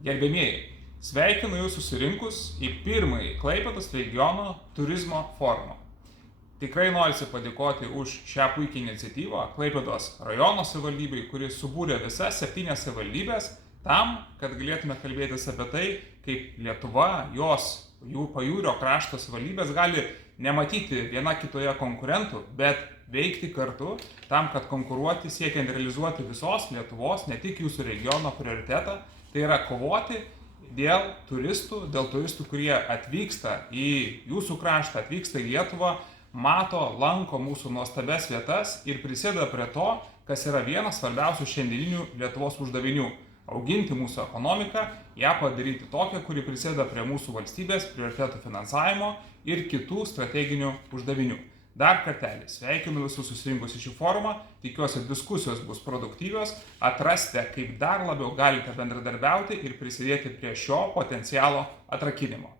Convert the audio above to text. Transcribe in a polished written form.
Gerbėmieji, sveikinu Jūs susirinkus į pirmąjį Klaipėdos regiono turizmo forumą. Tikrai norisi padėkoti už šią puikią iniciatyvą Klaipėdos rajono savivaldybei, kuri subūrė visas 7 savivaldybės tam, kad galėtume kalbėtis apie tai, kaip Lietuva, jų pajūrio krašto savivaldybės gali nematyti viena kitoje konkurentų, bet veikti kartu tam, kad konkuruoti siekiant realizuoti visos Lietuvos, ne tik jūsų regiono prioritetą, tai yra kovoti dėl turistų, kurie atvyksta į jūsų kraštą, atvyksta į Lietuvą, mato, lanko mūsų nuostabias vietas ir prisideda prie to, kas yra vienas svarbiausių šiandieninių Lietuvos uždavinių – auginti mūsų ekonomiką, ją padaryti tokią, kuri prisideda prie mūsų valstybės prioritetų finansavimo ir kitų strateginių uždavinių. Dar kartelį sveikinu visus susirinkus į šį forumą, tikiuosi diskusijos bus produktyvios, atrasite, kaip dar labiau galite bendradarbiauti ir prisidėti prie šio potencialo atrakinimo.